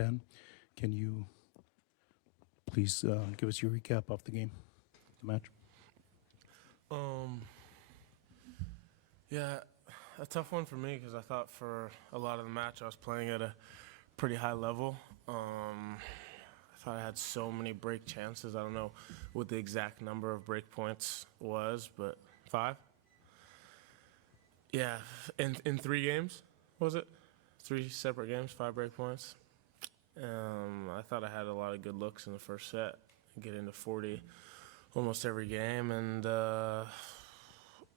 Ben, can you please give us your recap of the game, the match? Yeah, a tough one for me because I thought for a lot of the match I was playing at a pretty high level. I thought I had so many break chances. I don't know what the exact number of break points was, but 5? Yeah, in 3 games, was it? 3 separate games, 5 break points. I thought I had a lot of good looks in the first set, get into 40 almost every game, and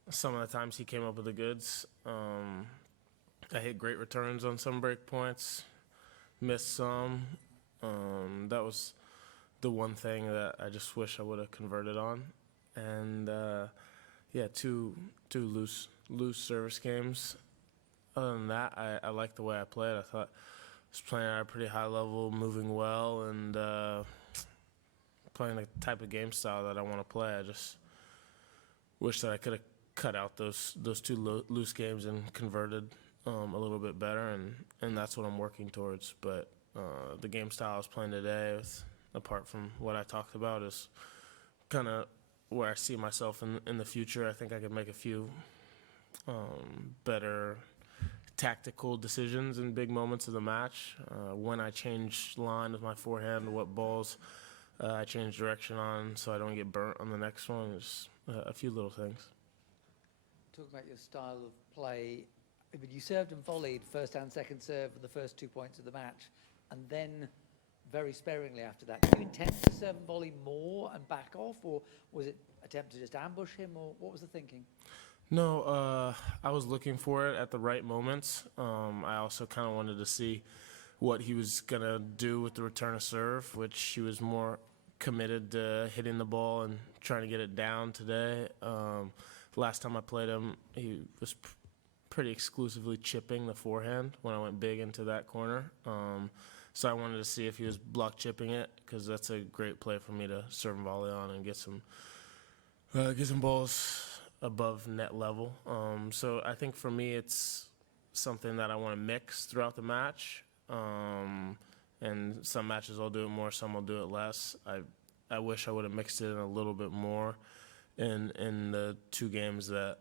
some of the times he came up with the goods. I hit great returns on some break points, missed some. That was the one thing that I just wish I would have converted on. And yeah, two loose service games. Other than that, I liked the way I played. I thought I was playing at a pretty high level, moving well, and playing the type of game style that I want to play. I just wish that I could have cut out those 2 loose games and converted a little bit better, and that's what I'm working towards. But the game style I was playing today, apart from what I talked about, is kind of where I see myself in the future. I think I could make a few better tactical decisions in big moments of the match. When I change line with my forehand, what balls I change direction on so I don't get burnt on the next one. Just a few little things. Talking about your style of play, but you served and volleyed first and second serve for the first 2 points of the match, and then very sparingly after that. Did you intend to serve and volley more and back off, or was it attempt to just ambush him, or what was the thinking? No, I was looking for it at the right moments. I also kind of wanted to see what he was going to do with the return of serve, which he was more committed to hitting the ball and trying to get it down today. Last time I played him, he was pretty exclusively chipping the forehand when I went big into that corner. So I wanted to see if he was block chipping it, because that's a great play for me to serve and volley on and get some balls above net level. So I think for me it's something that I want to mix throughout the match. And some matches I'll do it more, some I'll do it less. I wish I would have mixed it in a little bit more in the 2 games that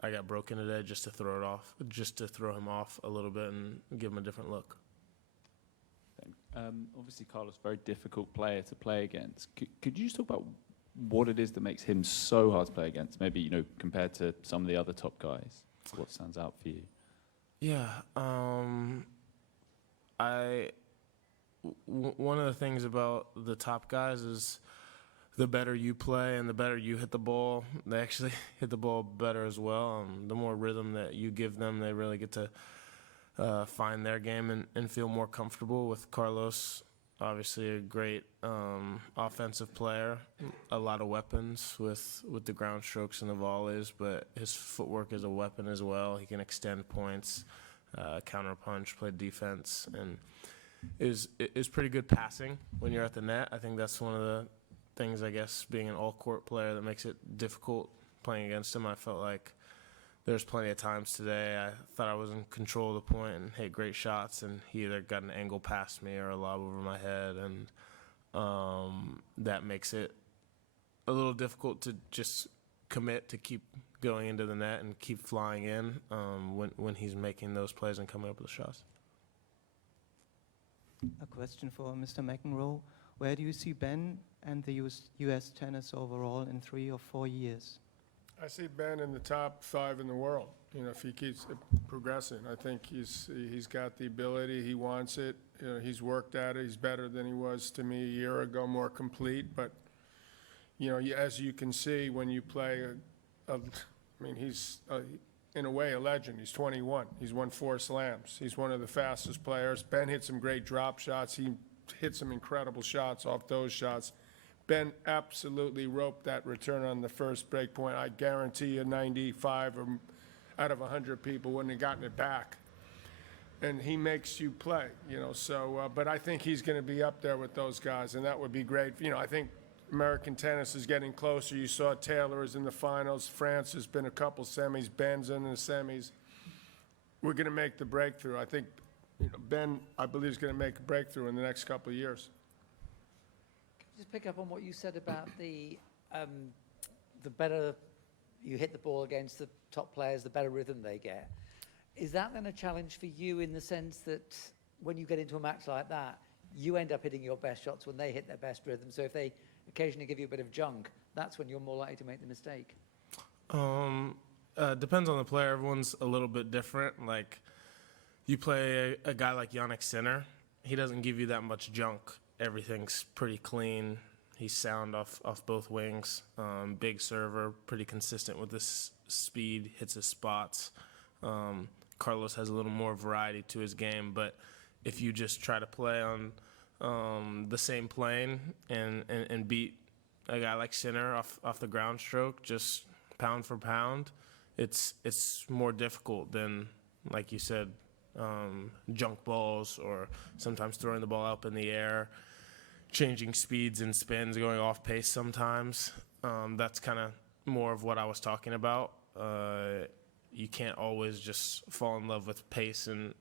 I got broken today, just to throw him off a little bit and give him a different look. Obviously, Carlos, very difficult player to play against. Could you just talk about what it is that makes him so hard to play against? Maybe, compared to some of the other top guys, what stands out for you? Yeah, one of the things about the top guys is the better you play and the better you hit the ball, they actually hit the ball better as well. The more rhythm that you give them, they really get to find their game and feel more comfortable. With Carlos, obviously a great offensive player, a lot of weapons with the ground strokes and the volleys, but his footwork is a weapon as well. He can extend points, counter punch, play defense, and is pretty good passing when you're at the net. I think that's one of the things, I guess, being an all-court player that makes it difficult playing against him. I felt like there's plenty of times today I thought I was in control of the point and hit great shots, and he either got an angle past me or a lob over my head, and that makes it a little difficult to just commit to keep going into the net and keep flying in when he's making those plays and coming up with the shots. A question for Mr. McEnroe. Where do you see Ben and the US tennis overall in 3 or 4 years? I see Ben in the top 5 in the world. If he keeps progressing, I think he's got the ability. He wants it. He's worked at it. He's better than he was to me a year ago, more complete. But as you can see when you play, he's in a way a legend. He's 21. He's won 4 slams. He's one of the fastest players. Ben hit some great drop shots. He hit some incredible shots off those shots. Ben absolutely roped that return on the first break point. I guarantee you 95 out of 100 people wouldn't have gotten it back. And he makes you play, but I think he's going to be up there with those guys, and that would be great. I think American tennis is getting closer. You saw Taylor is in the finals. France has been a couple semis. Ben's in the semis. We're going to make the breakthrough. I think Ben, I believe, is going to make a breakthrough in the next couple of years. Just pick up on what you said about the better you hit the ball against the top players, the better rhythm they get. Is that then a challenge for you in the sense that when you get into a match like that, you end up hitting your best shots when they hit their best rhythm? So if they occasionally give you a bit of junk, that's when you're more likely to make the mistake. Depends on the player. Everyone's a little bit different. Like, you play a guy like Jannik Sinner, he doesn't give you that much junk. Everything's pretty clean. He's sound off both wings. Big server, pretty consistent with his speed, hits his spots. Carlos has a little more variety to his game, but if you just try to play on the same plane and beat a guy like Sinner off the ground stroke, just pound for pound, it's more difficult than, like you said, junk balls or sometimes throwing the ball up in the air, changing speeds and spins, going off pace sometimes. That's kind of more of what I was talking about. You can't always just fall in love with pace and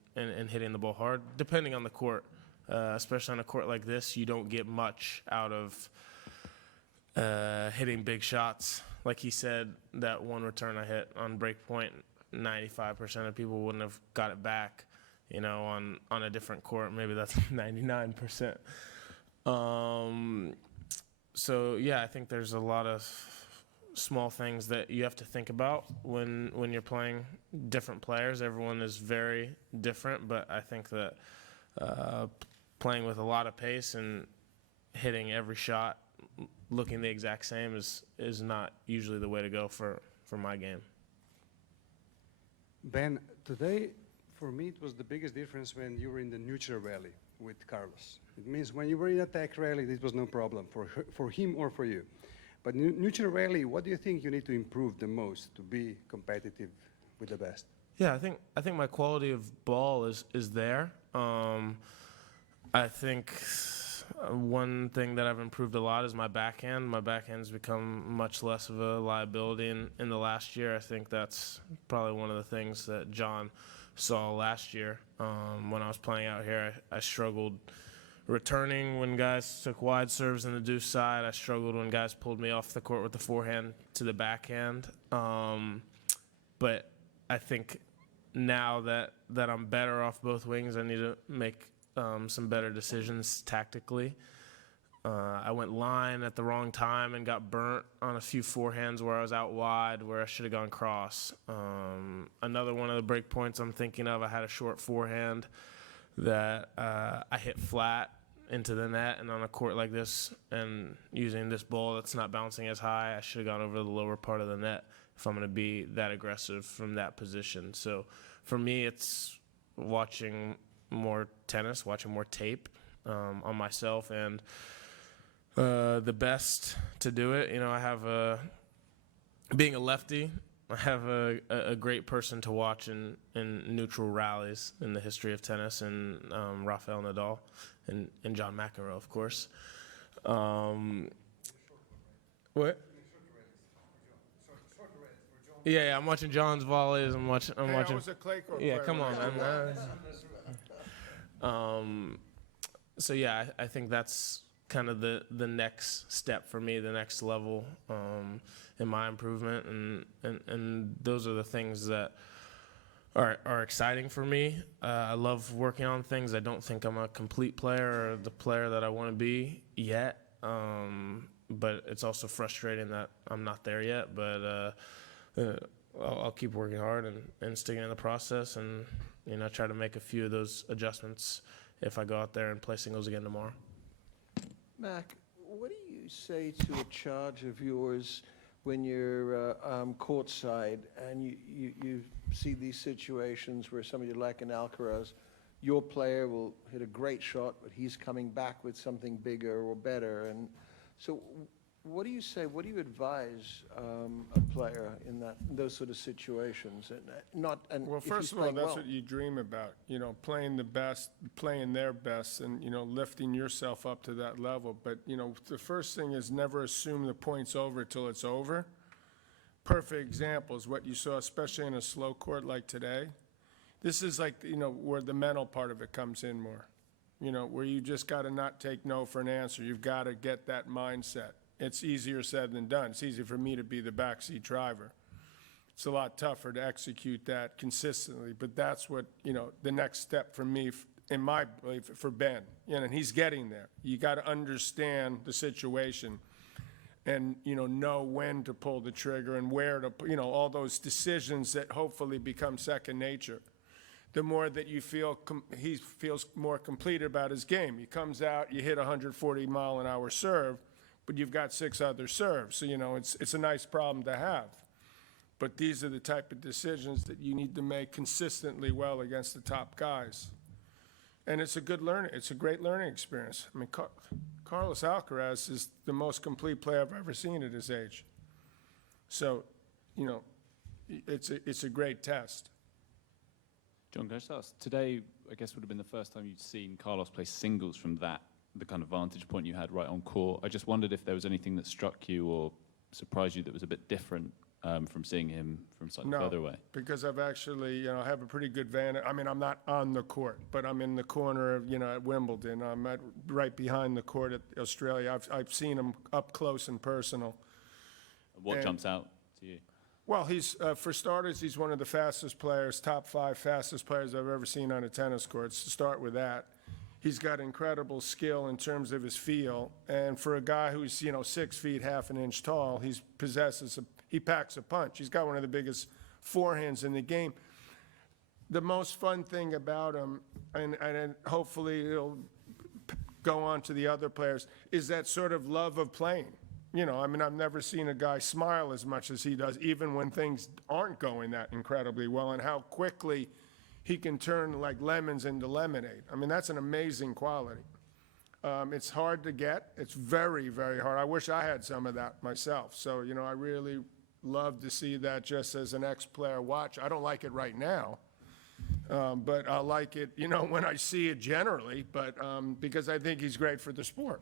hitting the ball hard, depending on the court. Especially on a court like this, you don't get much out of hitting big shots. Like he said, that one return I hit on break point, 95% of people wouldn't have got it back. You know, on a different court, maybe that's 99%. So yeah, I think there's a lot of small things that you have to think about when you're playing different players. Everyone is very different, but I think that playing with a lot of pace and hitting every shot looking the exact same is not usually the way to go for my game. Ben, today, for me, it was the biggest difference when you were in the neutral rally with Carlos. It means when you were in attack rally, this was no problem for him or for you. But neutral rally, what do you think you need to improve the most to be competitive with the best? Yeah, I think my quality of ball is there. I think one thing that I've improved a lot is my backhand. My backhand's become much less of a liability in the last year. I think that's probably one of the things that John saw last year. When I was playing out here, I struggled returning when guys took wide serves in the deuce side. I struggled when guys pulled me off the court with the forehand to the backhand. But I think now that I'm better off both wings, I need to make some better decisions tactically. I went line at the wrong time and got burnt on a few forehands where I was out wide, where I should have gone cross. Another one of the break points I'm thinking of, I had a short forehand that I hit flat into the net, and on a court like this and using this ball that's not bouncing as high, I should have gone over the lower part of the net if I'm going to be that aggressive from that position. So for me, it's watching more tennis, watching more tape on myself, and the best to do it. You know, I have being a lefty, I have a great person to watch in neutral rallies in the history of tennis, and Rafael Nadal and John McEnroe, of course. What? Yeah, I'm watching John's volleys. I'm watching. I was a clay court Yeah, player. come on, man. So yeah, I think that's kind of the next step for me, the next level in my improvement, and those are the things that are exciting for me. I love working on things. I don't think I'm a complete player or the player that I want to be yet, but it's also frustrating that I'm not there yet. But I'll keep working hard and sticking in the process, and try to make a few of those adjustments if I go out there and play singles again tomorrow. Mac, what do you say to a charge of yours when you're courtside and you see these situations where somebody like an Alcaraz, your player will hit a great shot, but he's coming back with something bigger or better, and so what do you say? What do you advise a player in those sort of situations? Well, first of all, that's what you dream about. Playing the best, playing their best, and lifting yourself up to that level. But the first thing is never assume the point's over till it's over. Perfect example is what you saw, especially in a slow court like today. This is like, you know, where the mental part of it comes in more. You know, where you just got to not take no for an answer. You've got to get that mindset. It's easier said than done. It's easy for me to be the backseat driver. It's a lot tougher to execute that consistently, but that's what, you know, the next step for me, in my belief, for Ben. You know, and he's getting there. You got to understand the situation and, you know when to pull the trigger and where to, you know, all those decisions that hopefully become second nature. The more that you feel, he feels more complete about his game. He comes out, you hit a 140-mile-an-hour serve, but you've got 6 other serves. So, you know, it's a nice problem to have. But these are the type of decisions that you need to make consistently well against the top guys. And it's a good learning, it's a great learning experience. I mean, Carlos Alcaraz is the most complete player I've ever seen at his age. So, you know, it's a great test. John, can I just ask, today, I guess, would have been the first time you'd seen Carlos play singles from the kind of vantage point you had right on court. I just wondered if there was anything that struck you or surprised you that was a bit different from seeing him from slightly further away. Because I've actually, you know, have a pretty good vantage. I mean, I'm not on the court, but I'm in the corner of, you know, at Wimbledon. I'm right behind the court at Australia. I've seen him up close and personal. What jumps out to you? Well, he's, for starters, he's one of the fastest players, top 5 fastest players I've ever seen on a tennis court, to start with that. He's got incredible skill in terms of his feel, and for a guy who's, you know, 6 feet, half an inch tall, he packs a punch. He's got one of the biggest forehands in the game. The most fun thing about him, and hopefully it'll go on to the other players, is that sort of love of playing. You know, I mean, I've never seen a guy smile as much as he does, even when things aren't going that incredibly well, and how quickly he can turn like lemons into lemonade. I mean, that's an amazing quality. It's hard to get. It's very, very hard. I wish I had some of that myself. So, you know, I really love to see that just as an ex-player watch. I don't like it right now, but I like it, you know, when I see it generally, but because I think he's great for the sport.